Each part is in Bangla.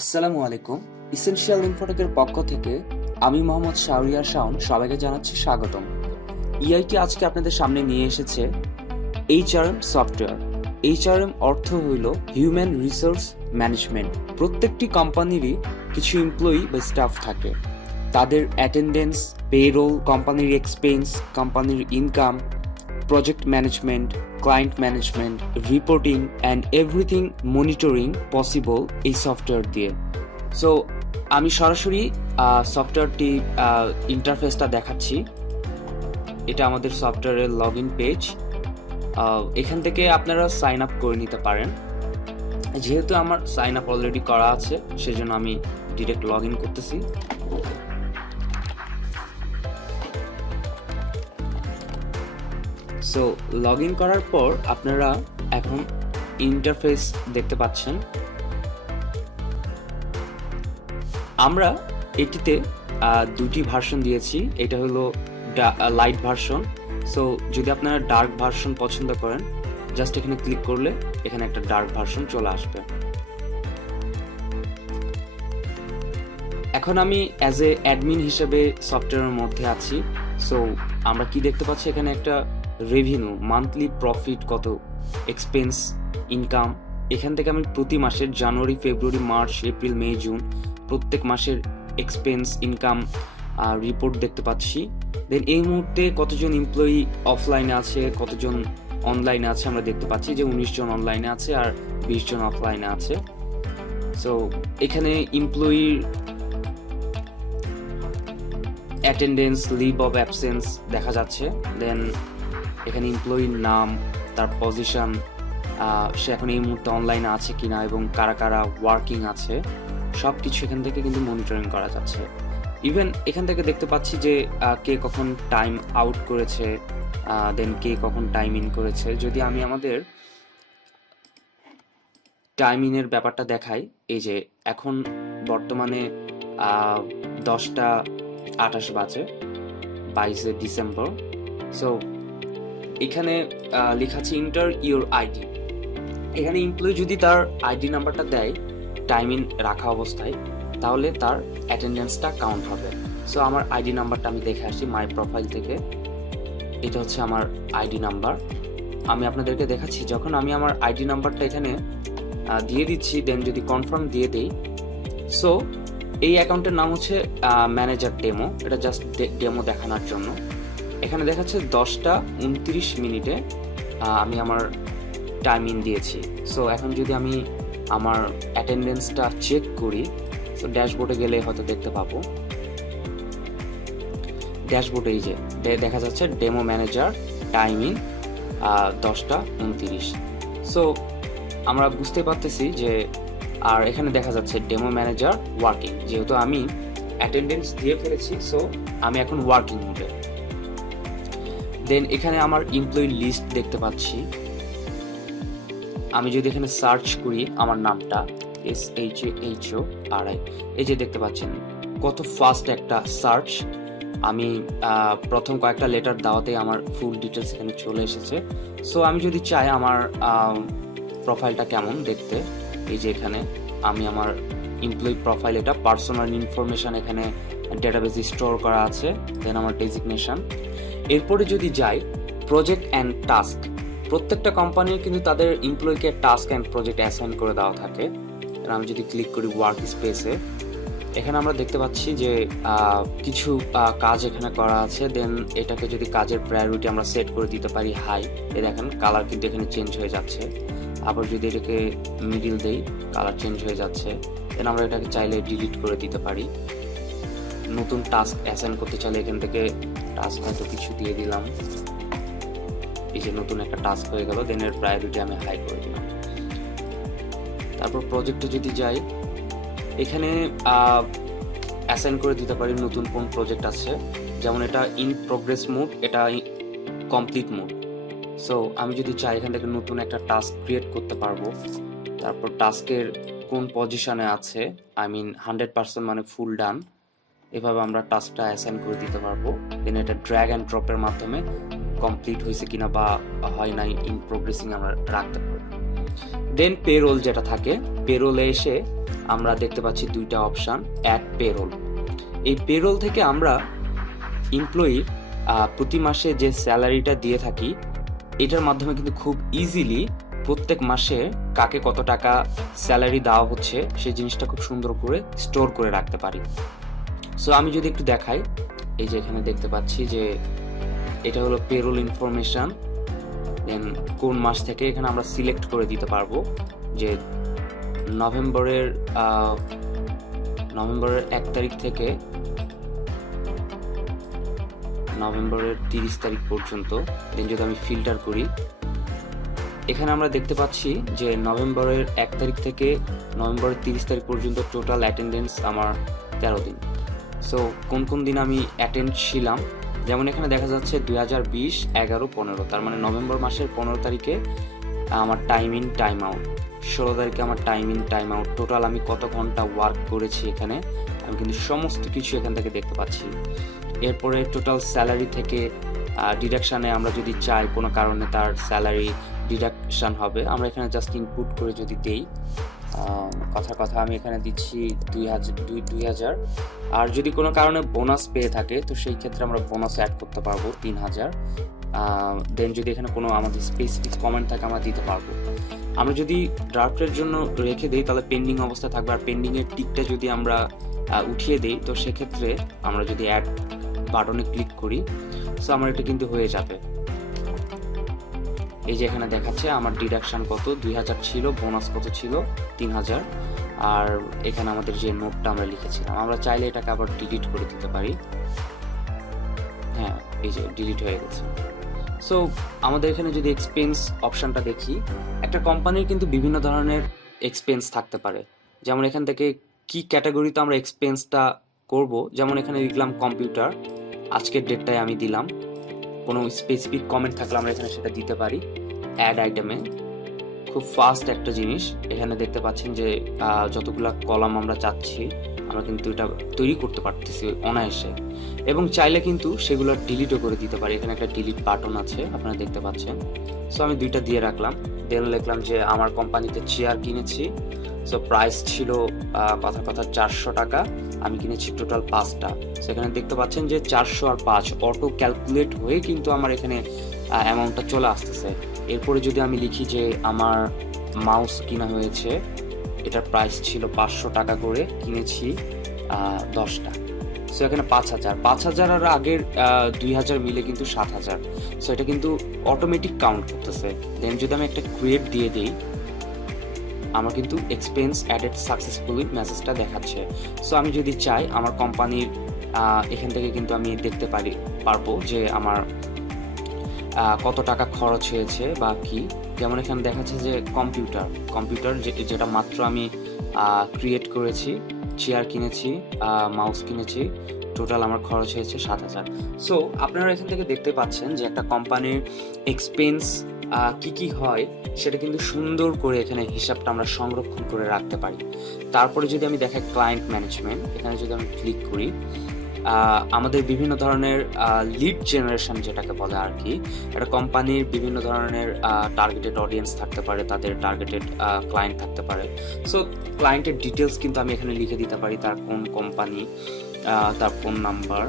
আসসালামু আলাইকুম। ইসেনশিয়াল ইনফোটেকের পক্ষ থেকে আমি মোহাম্মদ শাহরিয়ার শাওন সবাইকে জানাচ্ছি স্বাগতম। ইআইটি আজকে আপনাদের সামনে নিয়ে এসেছে এইচআরএম সফটওয়্যার। এইচআরএম অর্থ হইল হিউম্যান রিসোর্স ম্যানেজমেন্ট। প্রত্যেকটি কোম্পানিরই কিছু এমপ্লয়ি বা স্টাফ থাকে, তাদের অ্যাটেন্ডেন্স, পেরোল, কোম্পানির এক্সপেন্স, কোম্পানির income, project management, client management, reporting and everything monitoring possible এই সফটওয়্যার দিয়ে। সো আমি সরাসরি সফটওয়্যারটি ইন্টারফেসটা দেখাচ্ছি। এটা আমাদের সফটওয়্যারের লগ ইন পেজ। এখান থেকে আপনারা সাইন আপ করে নিতে পারেন। যেহেতু আমার সাইন আপ অলরেডি করা আছে, সেজন্য আমি ডিরেক্ট লগ ইন করতেছি। সো লগ ইন করার পর আপনারা এখন ইন্টারফেস দেখতে পাচ্ছেন। আমরা এটিতে দুটি ভার্সন দিয়েছি। এটা হলো লাইট ভার্সন। সো যদি আপনারা ডার্ক ভার্সন পছন্দ করেন, জাস্ট এখানে ক্লিক করলে এখানে একটা ডার্ক ভার্সন চলে আসবে। এখন আমি অ্যাজ এ অ্যাডমিন হিসেবে সফটওয়্যারের মধ্যে আছি। সো আমরা কি দেখতে পাচ্ছি, এখানে একটা রেভিনিউ, মান্থলি প্রফিট কত, এক্সপেন্স, ইনকাম। এখান থেকে আমি প্রতি মাসের জানুয়ারি, ফেব্রুয়ারি, মার্চ, এপ্রিল, মে, জুন প্রত্যেক মাসের এক্সপেন্স, ইনকাম রিপোর্ট দেখতে পাচ্ছি। দেন এই মুহূর্তে কতজন এমপ্লয়ি অফলাইনে আছে, কতজন অনলাইনে আছে আমরা দেখতে পাচ্ছি যে 19 জন অনলাইনে আছে আর 20 জন অফলাইনে আছে। সো এখানে এমপ্লয়ির অ্যাটেন্ডেন্স, লিভ অফ অ্যাবসেন্স দেখা যাচ্ছে। দেন এখানে এমপ্লয়ির নাম, তার পজিশন, সে এখন এই মুহূর্তে অনলাইনে আছে কিনা এবং কারা কারা ওয়ার্কিং আছে, সব কিছু এখান থেকে কিন্তু মনিটরিং করা যাচ্ছে। ইভেন এখান থেকে দেখতে পাচ্ছি যে কে কখন টাইম আউট করেছে, দেন কে কখন টাইম ইন করেছে। যদি আমি আমাদের টাইম ইনের ব্যাপারটা দেখাই, এই যে এখন বর্তমানে 10:28 বাজে, 22 ডিসেম্বর। সো এখানে লেখা আছে ইন্টার ইউর আইডি। এখানে এমপ্লয়ি যদি তার আইডি নাম্বারটা দেয় টাইম ইন রাখা অবস্থায়, তাহলে তার অ্যাটেন্ডেন্সটা কাউন্ট হবে। সো আমার আইডি নাম্বারটা আমি দেখে আসি মাই প্রোফাইল থেকে। এটা হচ্ছে আমার আইডি নাম্বার। আমি আপনাদেরকে দেখাচ্ছি, যখন আমি আমার আইডি নাম্বারটা এখানে দিয়ে দিচ্ছি, দেন যদি কনফার্ম দিয়ে দেই, সো এই অ্যাকাউন্টের নাম হচ্ছে ম্যানেজার ডেমো। এটা জাস্ট ডেমো দেখানোর জন্য। এখানে দেখাচ্ছে 10:29 আমি আমার টাইম ইন দিয়েছি। সো এখন যদি আমি আমার অ্যাটেন্ডেন্সটা চেক করি, সো ড্যাশবোর্ডে গেলে হয়তো দেখতে পাবো। ড্যাশবোর্ডে এই যে দেখা যাচ্ছে demo manager time in 10:29। So আমরা বুঝতে পারতেছি যে, আর এখানে দেখা যাচ্ছে ডেমো ম্যানেজার ওয়ার্কিং। যেহেতু আমি অ্যাটেন্ডেন্স দিয়ে ফেলেছি, সো আমি এখন ওয়ার্কিং মোডে। দেন এখানে আমার এমপ্লয়ি লিস্ট দেখতে পাচ্ছি। আমি যদি এখানে সার্চ করি আমার নামটা, SHAHORI, এই যে দেখতে পাচ্ছেন কত ফাস্ট একটা সার্চ। আমি প্রথম কয়েকটা লেটার দেওয়াতে আমার ফুল ডিটেলস এখানে চলে এসেছে। সো আমি যদি চাই আমার প্রোফাইলটা কেমন দেখতে, এই যে এখানে আমি আমার এমপ্লয়ি প্রোফাইল, এটা পার্সোনাল ইনফরমেশন এখানে ডেটাবেসে স্টোর করা আছে। দেন আমার ডেজিগনেশন। এরপরে যদি যাই প্রজেক্ট অ্যান্ড টাস্ক, প্রত্যেকটা কোম্পানির কিন্তু তাদের এমপ্লয়িকে টাস্ক অ্যান্ড প্রজেক্ট অ্যাসাইন করে দেওয়া থাকে। আমি যদি ক্লিক করি ওয়ার্ক স্পেসে, এখানে আমরা দেখতে পাচ্ছি যে কিছু কাজ এখানে করা আছে। দেন এটাকে যদি কাজের প্রায়োরিটি আমরা সেট করে দিতে পারি হাই, এ দেখেন কালার কিন্তু এখানে চেঞ্জ হয়ে যাচ্ছে। আবার যদি এটাকে মিডিল দেই, কালার চেঞ্জ হয়ে যাচ্ছে। দেন আমরা এটাকে চাইলে ডিলিট করে দিতে পারি। নতুন টাস্ক অ্যাসাইন করতে চাইলে এখান থেকে টাস্ক হয়তো কিছু দিয়ে দিলাম, এই যে নতুন একটা টাস্ক হয়ে গেল। দেন এর প্রায়োরিটি আমি হাই করে দিলাম। তারপর প্রজেক্টে যদি যাই, এখানে অ্যাসাইন করে দিতে পারি নতুন কোন প্রজেক্ট আছে। যেমন এটা ইন প্রোগ্রেস মোড, এটা কমপ্লিট মোড। সো আমি যদি চাই এখান থেকে নতুন একটা টাস্ক ক্রিয়েট করতে পারবো। তারপর টাস্কের কোন পজিশনে আছে, আই মিন 100% মানে ফুল ডান, এভাবে আমরা টাস্কটা অ্যাসাইন করে দিতে পারবো। দেন এটা ড্র্যাগ অ্যান্ড ড্রপের মাধ্যমে কমপ্লিট হয়েছে কিনা বা হয় নাই ইন প্রোগ্রেসিং আমরা রাখতে পারবো। দেন পেরোল যেটা থাকে, পেরোলে এসে আমরা দেখতে পাচ্ছি দুইটা অপশান, অ্যাড পেরোল। এই পেরোল থেকে আমরা এমপ্লয়ির প্রতি মাসে যে স্যালারিটা দিয়ে থাকি, এটার মাধ্যমে কিন্তু খুব ইজিলি প্রত্যেক মাসে কাকে কত টাকা স্যালারি দেওয়া হচ্ছে সেই জিনিসটা খুব সুন্দর করে স্টোর করে রাখতে পারি। সো আমি যদি একটু দেখাই, এই যে এখানে দেখতে পাচ্ছি যে এটা হলো পেরোল ইনফরমেশন। দেন কোন মাস থেকে এখানে আমরা সিলেক্ট করে দিতে পারবো যে নভেম্বরের 1 তারিখ থেকে নভেম্বরের 30 তারিখ পর্যন্ত। দেন যদি আমি ফিল্টার করি, এখানে আমরা দেখতে পাচ্ছি যে নভেম্বরের 1 তারিখ থেকে নভেম্বরের 30 তারিখ পর্যন্ত টোটাল অ্যাটেন্ডেন্স আমার 13 দিন। সো কোন কোন দিন আমি অ্যাটেন্ড ছিলাম, যেমন এখানে দেখা যাচ্ছে 2020, 11, 15, তার মানে নভেম্বর মাসের 15 তারিখে আমার টাইম ইন টাইম আউট, 16 তারিখে আমার time in time out, total আমি কত ঘন্টা ওয়ার্ক করেছি এখানে আমি কিন্তু সমস্ত কিছু এখান থেকে দেখতে পাচ্ছি। এরপরে টোটাল স্যালারি থেকে ডিডাকশানে আমরা যদি চাই কোনো কারণে তার স্যালারি ডিডাকশান হবে, আমরা এখানে জাস্ট ইনপুট করে যদি দেই, কথার কথা আমি এখানে দিচ্ছি 2000। আর যদি কোনো কারণে বোনাস পেয়ে থাকে তো সেই ক্ষেত্রে আমরা বোনাস অ্যাড করতে পারবো 3000। দেন যদি এখানে কোনো আমাদের স্পেসিফিক কমেন্ট থাকে আমরা দিতে পারবো। আমরা যদি ড্রাফটের জন্য রেখে দিই তাহলে পেন্ডিং অবস্থা থাকবে, আর পেন্ডিংয়ের টিকটা যদি আমরা উঠিয়ে দিই তো সেক্ষেত্রে আমরা যদি অ্যাড বাটনে ক্লিক করি, সো আমার এটা কিন্তু হয়ে যাবে। এই যে এখানে দেখাচ্ছে আমার ডিডাকশন কত, 2000 ছিল, বোনাস কত ছিল 3000, আর এখানে আমাদের যে নোটটা আমরা লিখেছিলাম, আমরা চাইলে এটাকে আবার ডিলিট করে দিতে পারি। হ্যাঁ, এই যে ডিলিট হয়ে গেছে। সো আমাদের এখানে যদি এক্সপেন্স অপশনটা দেখি, একটা কোম্পানির কিন্তু বিভিন্ন ধরনের এক্সপেন্স থাকতে পারে। যেমন এখান থেকে কি ক্যাটাগরিতে আমরা এক্সপেন্সটা করব, যেমন এখানে লিখলাম কম্পিউটার, আজকের ডেটটায় আমি দিলাম। কোনো স্পেসিফিক কমেন্ট থাকলে আমরা এখানে সেটা দিতে পারি। অ্যাড আইটেমে খুব ফাস্ট একটা জিনিস, এখানে দেখতে পাচ্ছেন যে যতগুলো কলাম আমরা চাচ্ছি আমরা কিন্তু এটা তৈরি করতে পারতেছি অনায়াসে, এবং চাইলে কিন্তু সেগুলো ডিলিটও করে দিতে পারি। এখানে একটা ডিলিট বাটন আছে আপনারা দেখতে পাচ্ছেন। সো আমি দুইটা দিয়ে রাখলাম। দেন লিখলাম যে আমার কোম্পানিতে চেয়ার কিনেছি, সো প্রাইস ছিল কথার কথা 400 টাকা, আমি কিনেছি টোটাল 5টা। সেখানে দেখতে পাচ্ছেন যে 400 আর 5 অটো ক্যালকুলেট হয়ে কিন্তু আমার এখানে অ্যামাউন্টটা চলে আসতেছে। এরপরে যদি আমি লিখি যে আমার মাউস কিনা হয়েছে, এটার প্রাইস ছিল 500 টাকা করে, কিনেছি 10টা। সো এখানে 5000 আর আগের 2000 মিলে কিন্তু 7000। সো এটা কিন্তু অটোমেটিক কাউন্ট করতেছে। দেন যদি আমি একটা ক্রিয়েট দিয়ে দিই, আমার কিন্তু এক্সপেন্স অ্যাডেড সাকসেসফুলি মেসেজটা দেখাচ্ছে। সো আমি যদি চাই আমার কোম্পানির এখান থেকে কিন্তু আমি দেখতে পারবো যে আমার কত টাকা খরচ হয়েছে বা কি। যেমন এখানে দেখাচ্ছে যে কম্পিউটার যেটা মাত্র আমি ক্রিয়েট করেছি, চেয়ার কিনেছি, মাউস কিনেছি, টোটাল আমার খরচ হয়েছে 7000। সো আপনারা এখান থেকে দেখতে পাচ্ছেন যে একটা কোম্পানির এক্সপেন্স কি হয় সেটা কিন্তু সুন্দর করে এখানে হিসাবটা আমরা সংরক্ষণ করে রাখতে পারি। তারপরে যদি আমি দেখাই ক্লায়েন্ট ম্যানেজমেন্ট, এখানে যদি আমি ক্লিক করি, আমাদের বিভিন্ন ধরনের লিড জেনারেশন যেটাকে বলে আর কি, একটা কোম্পানির বিভিন্ন ধরনের টার্গেটেড অডিয়েন্স থাকতে পারে, তাদের টার্গেটেড ক্লায়েন্ট থাকতে পারে। সো ক্লায়েন্টের ডিটেলস কিন্তু আমি এখানে লিখে দিতে পারি, তার কোন কোম্পানি, তার ফোন নাম্বার,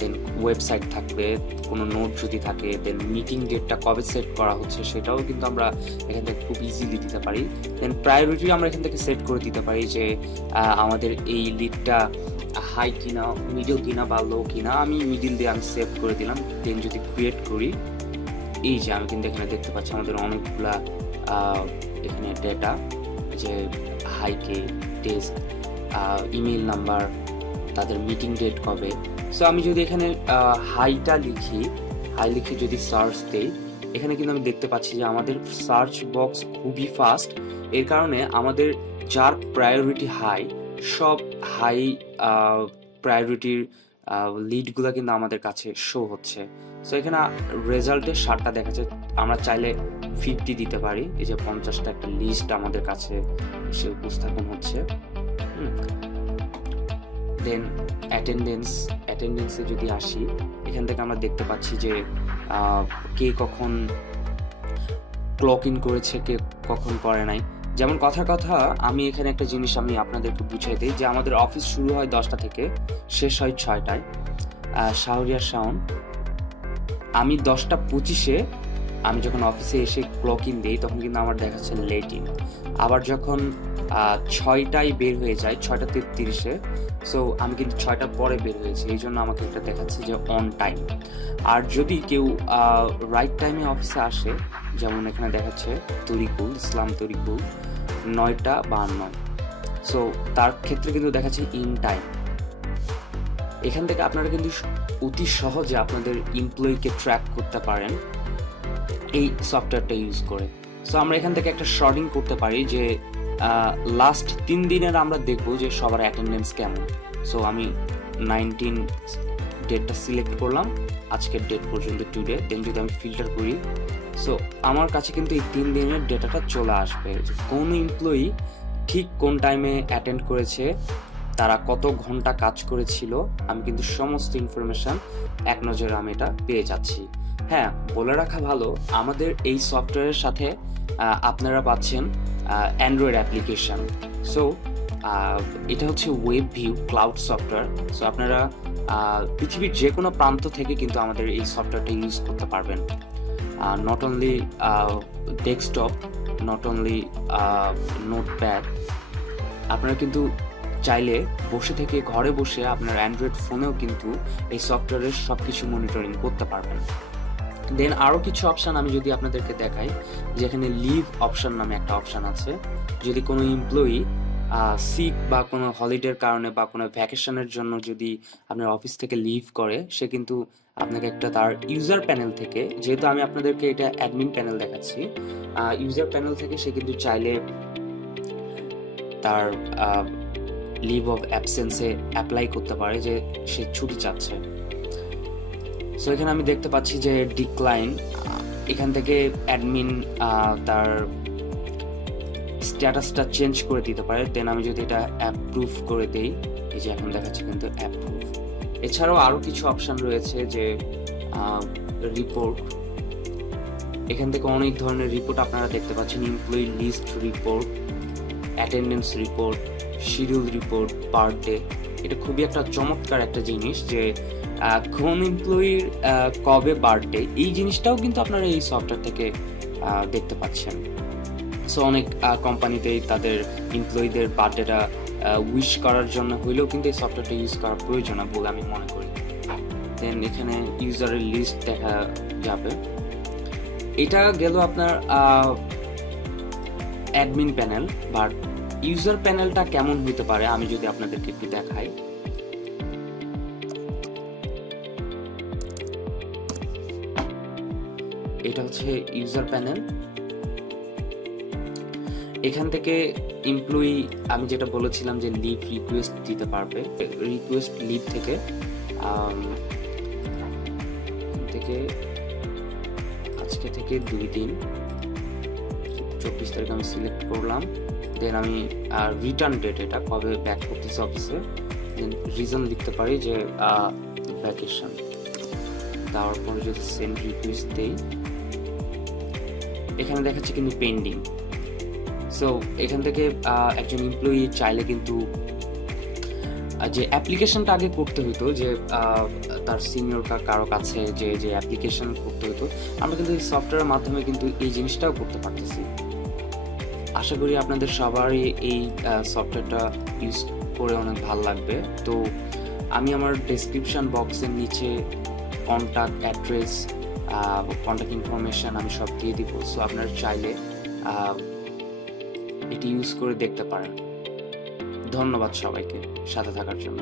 দেন ওয়েবসাইট থাকবে, কোনো নোট যদি থাকে, দেন মিটিং ডেটটা কবে সেট করা হচ্ছে সেটাও কিন্তু আমরা এখান থেকে খুব ইজিলি দিতে পারি। দেন প্রায়োরিটি আমরা এখান থেকে সেট করে দিতে পারি যে আমাদের এই লিডটা হাই কিনা, মিডল কিনা বা লো কিনা। আমি মিডল দিয়ে আমি সেভ করে দিলাম। দেন যদি ক্রিয়েট করি, এই যে আমি কিন্তু এখানে দেখতে পাচ্ছি আমাদের অনেকগুলা এখানে ডেটা, যে হাইকে, ডেস্ক, ইমেল নাম্বার, তাদের মিটিং ডেট কবে। সো আমি যদি এখানে হাই লিখে যদি সার্চ দেই, এখানে কিন্তু আমি দেখতে পাচ্ছি যে আমাদের সার্চ বক্স খুবই ফাস্ট। এর কারণে আমাদের যার প্রায়োরিটি হাই, সব হাই প্রায়োরিটির লিডগুলো কিন্তু আমাদের কাছে শো হচ্ছে। সো এখানে রেজাল্টে 60টা দেখাচ্ছে, আমরা চাইলে 50 দিতে পারি। এই যে 50টা একটা লিস্ট আমাদের কাছে এসে উপস্থাপন হচ্ছে। দেন অ্যাটেন্ডেন্সে যদি আসি, এখান থেকে আমরা দেখতে পাচ্ছি যে কে কখন ক্লক ইন করেছে, কে কখন করে নাই। যেমন কথার কথা, আমি এখানে একটা জিনিস আমি আপনাদেরকে বুঝিয়ে দিই যে আমাদের অফিস শুরু হয় 10টা থেকে, শেষ হয় 6টায়। শাহরিয়ার শাওন, আমি 10টা 25-এ আমি যখন অফিসে এসে ক্লক ইন দিই তখন কিন্তু আমার দেখাচ্ছে লেট ইন। আবার যখন 6টায় বের হয়ে যায় 6টা 33-এ, সো আমি কিন্তু 6টার পরে বের হয়েছি, এই জন্য আমাকে এটা দেখাচ্ছে যে অন টাইম। আর যদি কেউ রাইট টাইমে অফিসে আসে, যেমন এখানে দেখাচ্ছে তরিকুল ইসলাম, তরিকুল 9টা 52, সো তার ক্ষেত্রে কিন্তু দেখাচ্ছে ইন টাইম। এখান থেকে আপনারা কিন্তু অতি সহজে আপনাদের এমপ্লয়িকে ট্র্যাক করতে পারেন এই সফটওয়্যারটা ইউজ করে। সো আমরা এখান থেকে একটা শর্টিং করতে পারি যে লাস্ট 3 দিনের আমরা দেখব যে সবার অ্যাটেন্ডেন্স কেমন। সো আমি 19 ডেটটা সিলেক্ট করলাম, আজকের ডেট পর্যন্ত টুডে। দেন যদি আমি ফিল্টার করি, সো আমার কাছে কিন্তু এই 3 দিনের ডেটাটা চলে আসবে যে কোন এমপ্লয়ি ঠিক কোন টাইমে অ্যাটেন্ড করেছে, তারা কত ঘন্টা কাজ করেছিল, আমি কিন্তু সমস্ত ইনফরমেশন এক নজরে আমি এটা পেয়ে যাচ্ছি। হ্যাঁ, বলে রাখা ভালো, আমাদের এই সফটওয়্যারের সাথে আপনারা পাচ্ছেন অ্যান্ড্রয়েড অ্যাপ্লিকেশন। সো এটা হচ্ছে web view cloud software. So আপনারা পৃথিবীর যে কোনো প্রান্ত থেকে কিন্তু আমাদের এই সফটওয়্যারটা ইউজ করতে পারবেন। Not only desktop, not only notepad, আপনারা কিন্তু চাইলে বসে থেকে ঘরে বসে আপনার অ্যান্ড্রয়েড ফোনেও কিন্তু এই সফটওয়্যারের সব কিছু মনিটরিং করতে পারবেন। দেন আরও কিছু অপশান আমি যদি আপনাদেরকে দেখাই, যেখানে লিভ অপশান নামে একটা অপশান আছে। যদি কোনো এমপ্লয়ি সিক বা কোনো হলিডের কারণে বা কোনো ভ্যাকেশনের জন্য যদি আপনার অফিস থেকে লিভ করে, সে কিন্তু আপনাকে একটা তার ইউজার প্যানেল থেকে, যেহেতু আমি আপনাদেরকে এটা অ্যাডমিন প্যানেল দেখাচ্ছি, ইউজার প্যানেল থেকে সে কিন্তু চাইলে তার লিভ অফ অ্যাবসেন্সে অ্যাপ্লাই করতে পারে যে সে ছুটি চাচ্ছে। সো এখানে আমি দেখতে পাচ্ছি যে ডিক্লাইন, এখান থেকে অ্যাডমিন তার স্ট্যাটাসটা চেঞ্জ করে দিতে পারে। দেন আমি যদি এটা অ্যাপ্রুভ করে দেই, এই যে এখন দেখাচ্ছে কিন্তু অ্যাপ্রুভ। এছাড়াও আরও কিছু অপশান রয়েছে যে রিপোর্ট, এখান থেকে অনেক ধরনের রিপোর্ট আপনারা দেখতে পাচ্ছেন। Employee list report, attendance report, schedule report per day. এটা খুবই একটা চমৎকার একটা জিনিস যে কোন এমপ্লয়ির কবে বার্থডে, এই জিনিসটাও কিন্তু আপনারা এই সফটওয়্যার থেকে দেখতে পাচ্ছেন। সো অনেক কোম্পানিতেই তাদের এমপ্লয়িদের বার্থডেটা উইশ করার জন্য হইলেও কিন্তু এই সফটওয়্যারটা ইউজ করার প্রয়োজন বলে আমি মনে করি। দেন এখানে ইউজারের লিস্ট দেখা যাবে। এটা গেল আপনার অ্যাডমিন প্যানেল। বাট ইউজার প্যানেলটা কেমন হতে পারে আমি যদি আপনাদেরকে একটু দেখাই। এটা হচ্ছে ইউজার প্যানেল। এখান থেকে এমপ্লয়ি, আমি যেটা বলেছিলাম যে লিভ রিকোয়েস্ট দিতে পারবে, রিকোয়েস্ট লিভ থেকে আজকে থেকে 2 দিন, 24 তারিখ আমি সিলেক্ট করলাম। দেন আমি রিটার্ন ডেট, এটা কবে ব্যাক করতেছে অফিসে, দেন রিজন লিখতে পারি যে ভ্যাকেশন। দেওয়ার পরে যদি সেন্ড রিকোয়েস্ট দেই, এখানে দেখাচ্ছে কিন্তু পেন্ডিং। সো এখান থেকে একজন এমপ্লয়ি চাইলে কিন্তু যে অ্যাপ্লিকেশনটা আগে করতে হতো, যে তার সিনিয়র কারো কাছে যে অ্যাপ্লিকেশন করতে হতো, আমরা কিন্তু এই সফটওয়্যারের মাধ্যমে কিন্তু এই জিনিসটাও করতে পারতেছি। আশা করি আপনাদের সবারই এই সফটওয়্যারটা ইউজ করে অনেক ভালো লাগবে। তো আমি আমার ডেসক্রিপশন বক্সের নিচে কন্ট্যাক্ট অ্যাড্রেস, কন্ট্যাক্ট ইনফরমেশন আমি সব দিয়ে দিব। সো আপনারা চাইলে এটি ইউজ করে দেখতে পারেন। ধন্যবাদ সবাইকে সাথে থাকার জন্য।